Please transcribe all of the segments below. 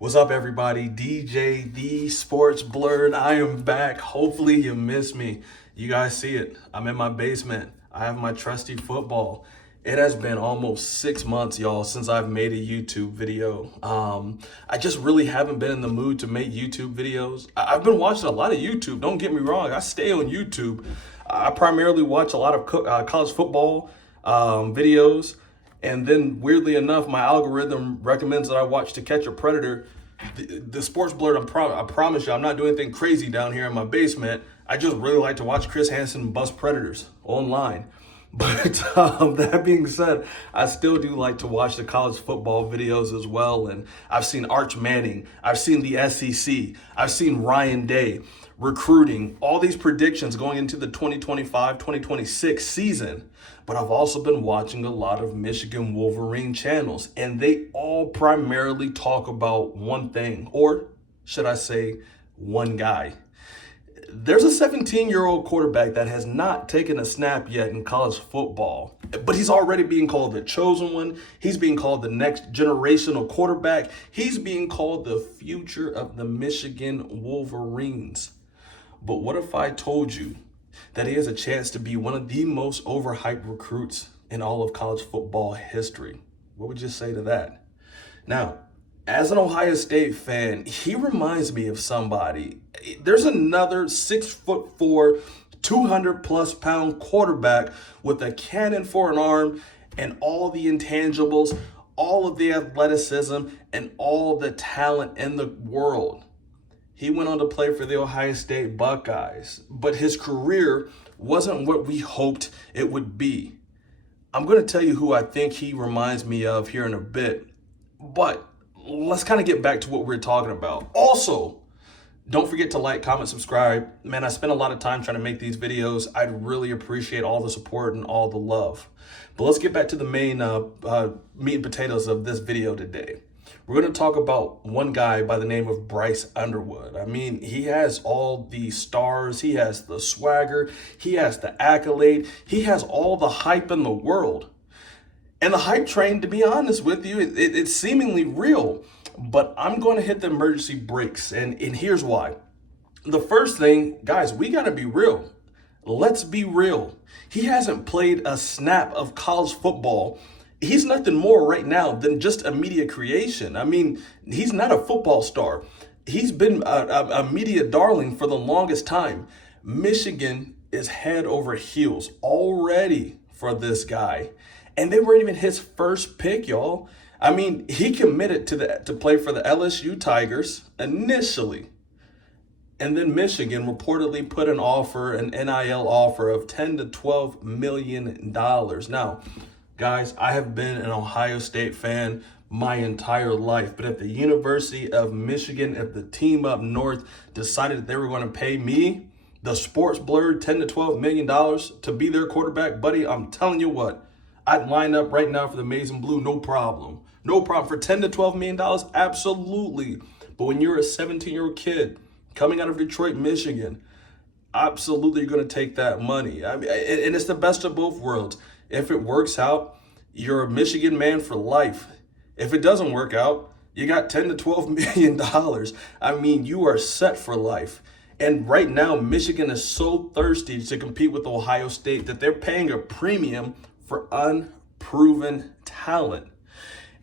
What's up, everybody? DJ The Sports Blurred. I am back. Hopefully, you miss me. You guys see it. I'm in my basement. I have my trusty football. It has been almost 6 months, y'all, since I've made a YouTube video. I just really haven't been in the mood to make YouTube videos. I've been watching a lot of YouTube. Don't get me wrong. I stay on YouTube. I primarily watch a lot of college football videos. And then, weirdly enough, my algorithm recommends that I watch To Catch a Predator. The Sports Blurred, I promise you, I'm not doing anything crazy down here in my basement. I just really like to watch Chris Hansen bust predators online. But that being said, I still do like to watch the college football videos as well. And I've seen Arch Manning. I've seen the SEC. I've seen Ryan Day recruiting, all these predictions going into the 2025-2026 season. But I've also been watching a lot of Michigan Wolverine channels, and they all primarily talk about one thing, or should I say, one guy. There's a 17-year-old quarterback that has not taken a snap yet in college football, but he's already being called the chosen one. He's being called the next generational quarterback. He's being called the future of the Michigan Wolverines. But what if I told you that he has a chance to be one of the most overhyped recruits in all of college football history? What would you say to that? Now, as an Ohio State fan, he reminds me of somebody. There's another 6'4", 200-plus-pound quarterback with a cannon for an arm and all the intangibles, all of the athleticism, and all the talent in the world. He went on to play for the Ohio State Buckeyes, but his career wasn't what we hoped it would be. I'm going to tell you who I think he reminds me of here in a bit, but let's kind of get back to what we're talking about. Also, don't forget to like, comment, subscribe. Man, I spend a lot of time trying to make these videos. I'd really appreciate all the support and all the love. But let's get back to the main meat and potatoes of this video today. We're going to talk about one guy by the name of Bryce Underwood. I mean, he has all the stars, he has the swagger, he has the accolade, he has all the hype in the world. And the hype train, to be honest with you, it's seemingly real. But I'm going to hit the emergency brakes, and here's why. The first thing, guys, we got to be real. Let's be real. He hasn't played a snap of college football. He's nothing more right now than just a media creation. I mean, he's not a football star. He's been a media darling for the longest time. Michigan is head over heels already for this guy. And they weren't even his first pick, y'all. I mean, he committed to play for the LSU Tigers initially. And then Michigan reportedly put an NIL offer of $10 to $12 million. Now, guys, I have been an Ohio State fan my entire life. But if the University of Michigan, if the team up north decided that they were going to pay me, the Sports Blurred, $10 to $12 million to be their quarterback, buddy, I'm telling you what, I'd line up right now for the Maize and Blue, no problem. No problem. For $10 to $12 million, absolutely. But when you're a 17-year-old kid coming out of Detroit, Michigan, absolutely you're going to take that money. I mean, and it's the best of both worlds. If it works out, you're a Michigan man for life. If it doesn't work out, you got $10 to $12 million. I mean, you are set for life. And right now, Michigan is so thirsty to compete with Ohio State that they're paying a premium for unproven talent.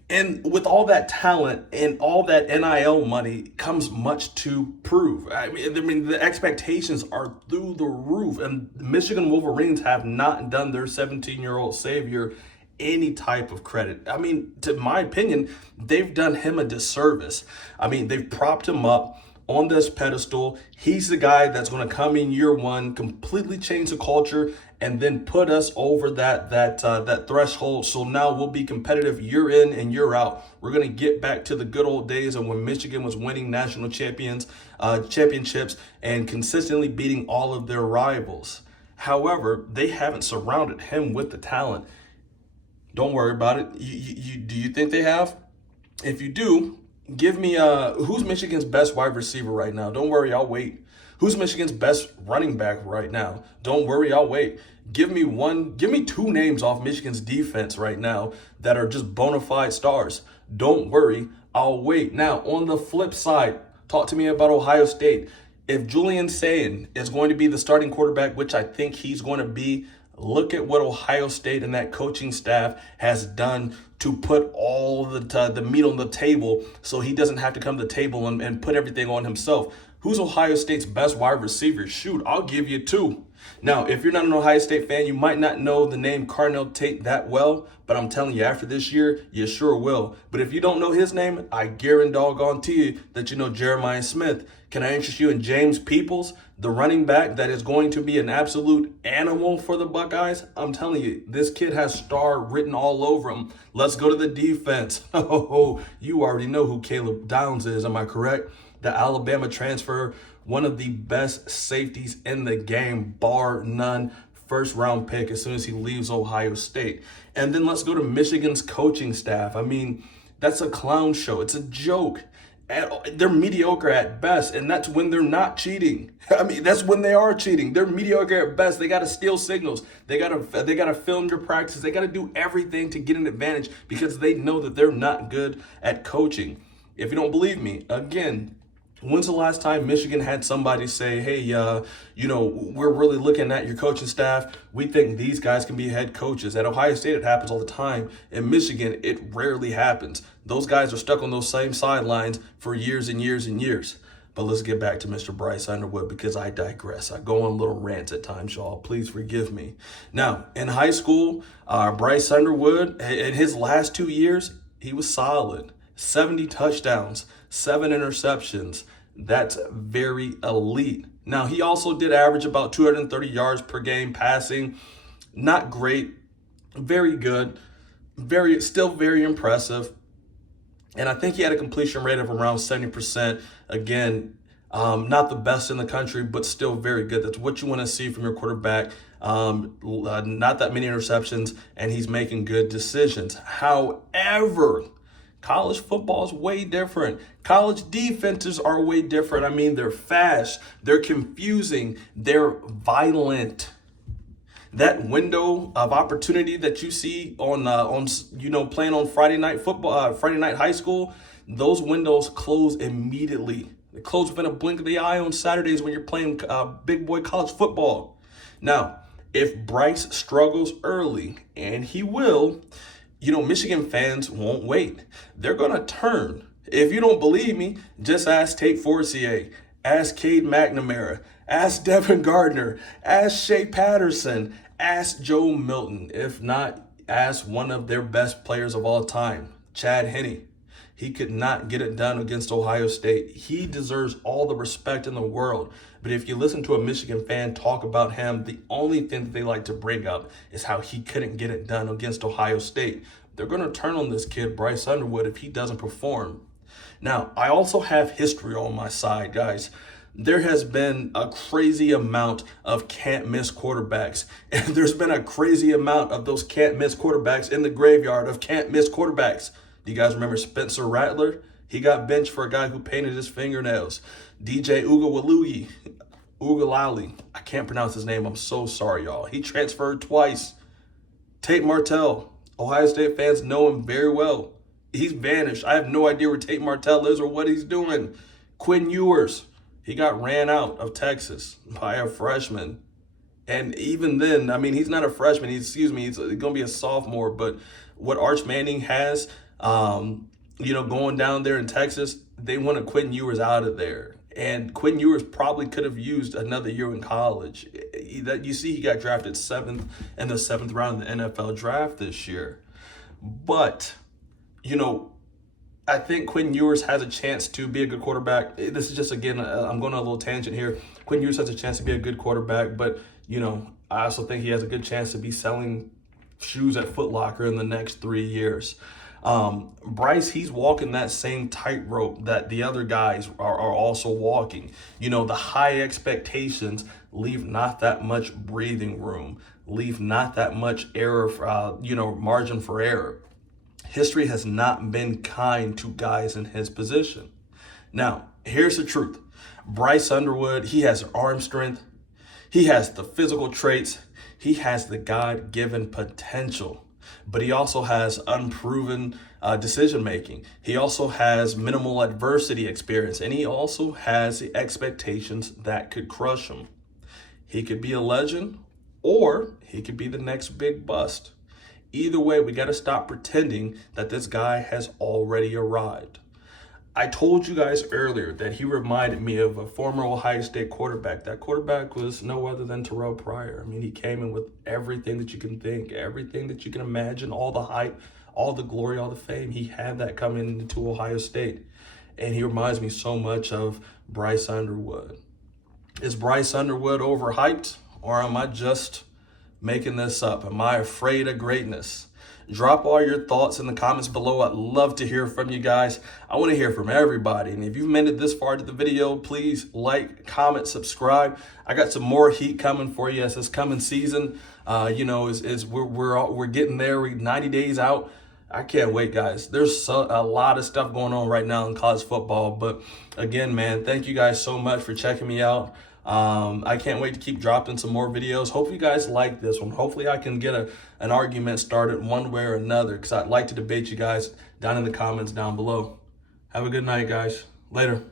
And with all that talent and all that NIL money comes much to prove. I mean, the expectations are through the roof. And the Michigan Wolverines have not done their 17-year-old savior any type of credit. I mean, to my opinion, they've done him a disservice. I mean, they've propped him up on this pedestal. He's the guy that's going to come in year one, completely change the culture, and then put us over that threshold. So now we'll be competitive year in and year out. We're going to get back to the good old days of when Michigan was winning national championships and consistently beating all of their rivals. However, they haven't surrounded him with the talent. Don't worry about it. Do you think they have? If you do, give me who's Michigan's best wide receiver right now? Don't worry, I'll wait. Who's Michigan's best running back right now? Don't worry, I'll wait. Give me two names off Michigan's defense right now that are just bona fide stars. Don't worry, I'll wait. Now, on the flip side, talk to me about Ohio State. If Julian Sayin is going to be the starting quarterback, which I think he's going to be, look at what Ohio State and that coaching staff has done to put all the meat on the table so he doesn't have to come to the table and put everything on himself. Who's Ohio State's best wide receiver? Shoot, I'll give you two. Now, if you're not an Ohio State fan, you might not know the name Carnell Tate that well, but I'm telling you, after this year, you sure will. But if you don't know his name, I guarantee you that you know Jeremiah Smith. Can I interest you in James Peoples, the running back that is going to be an absolute animal for the Buckeyes? I'm telling you, this kid has star written all over him. Let's go to the defense. Oh, you already know who Caleb Downs is, am I correct? The Alabama transfer, one of the best safeties in the game, bar none. First round pick as soon as he leaves Ohio State. And then let's go to Michigan's coaching staff. I mean, that's a clown show. It's a joke. They're mediocre at best, and that's when they're not cheating. I mean, that's when they are cheating. They're mediocre at best. They got to steal signals. They got to film your practice. They got to do everything to get an advantage because they know that they're not good at coaching. If you don't believe me, again, when's the last time Michigan had somebody say, hey, we're really looking at your coaching staff. We think these guys can be head coaches. At Ohio State, it happens all the time. In Michigan, it rarely happens. Those guys are stuck on those same sidelines for years and years and years. But let's get back to Mr. Bryce Underwood because I digress. I go on little rants at times, y'all. Please forgive me. Now, in high school, Bryce Underwood, in his last 2 years, he was solid. 70 touchdowns, 7 interceptions. That's very elite. Now, he also did average about 230 yards per game passing. Not great, very good, still very impressive. And I think he had a completion rate of around 70%. Again, not the best in the country, but still very good. That's what you want to see from your quarterback. Not that many interceptions, and he's making good decisions. However, college football is way different. College defenses are way different. I mean, they're fast, they're confusing, they're violent. That window of opportunity that you see on playing on Friday night football, Friday night high school, those windows close immediately. They close within a blink of the eye on Saturdays when you're playing big boy college football. Now, if Bryce struggles early, and he will, Michigan fans won't wait. They're going to turn. If you don't believe me, just ask Tate Forcier, ask Cade McNamara, ask Devin Gardner, ask Shea Patterson, ask Joe Milton. If not, ask one of their best players of all time, Chad Henne. He could not get it done against Ohio State. He deserves all the respect in the world. But if you listen to a Michigan fan talk about him, the only thing that they like to bring up is how he couldn't get it done against Ohio State. They're going to turn on this kid, Bryce Underwood, if he doesn't perform. Now, I also have history on my side, guys. There has been a crazy amount of can't miss quarterbacks. And there's been a crazy amount of those can't miss quarterbacks in the graveyard of can't miss quarterbacks. Do you guys remember Spencer Rattler? He got benched for a guy who painted his fingernails. DJ Ugalali. I can't pronounce his name. I'm so sorry, y'all. He transferred twice. Tate Martell. Ohio State fans know him very well. He's vanished. I have no idea where Tate Martell is or what he's doing. Quinton Uers. He got ran out of Texas by a freshman. And even then, I mean, he's not a freshman. He's going to be a sophomore. But what Arch Manning has, going down there in Texas, they wanted Quinton Uers out of there. And Quinton Uers probably could have used another year in college. You see, he got drafted 7th in the 7th round of the NFL draft this year. But, I think Quinton Uers has a chance to be a good quarterback. This is just, again, I'm going on a little tangent here. Quinton Uers has a chance to be a good quarterback, but, I also think he has a good chance to be selling shoes at Foot Locker in the next 3 years. Bryce, he's walking that same tightrope that the other guys are also walking. The high expectations leave not that much breathing room, leave not that much error, margin for error. History has not been kind to guys in his position. Now, here's the truth. Bryce Underwood, he has arm strength. He has the physical traits. He has the God-given potential. but he also has unproven decision making. He also has minimal adversity experience, and he also has the expectations that could crush him. He could be a legend, or he could be the next big bust. Either way, we got to stop pretending that this guy has already arrived. I told you guys earlier that he reminded me of a former Ohio State quarterback. That quarterback was no other than Terrell Pryor. I mean, he came in with everything that you can think, everything that you can imagine, all the hype, all the glory, all the fame. He had that coming into Ohio State. And he reminds me so much of Bryce Underwood. Is Bryce Underwood overhyped, or am I just making this up? Am I afraid of greatness? Drop all your thoughts in the comments below. I'd love to hear from you guys. I want to hear from everybody. And if you've made it this far into the video, please like, comment, subscribe. I got some more heat coming for you as this coming season. We're getting there. We're 90 days out. I can't wait, guys. There's a lot of stuff going on right now in college football. But again, man, thank you guys so much for checking me out. I can't wait to keep dropping some more videos. Hope you guys like this one. Hopefully I can get an argument started one way or another, because I'd like to debate you guys down in the comments down below. Have a good night, guys. Later.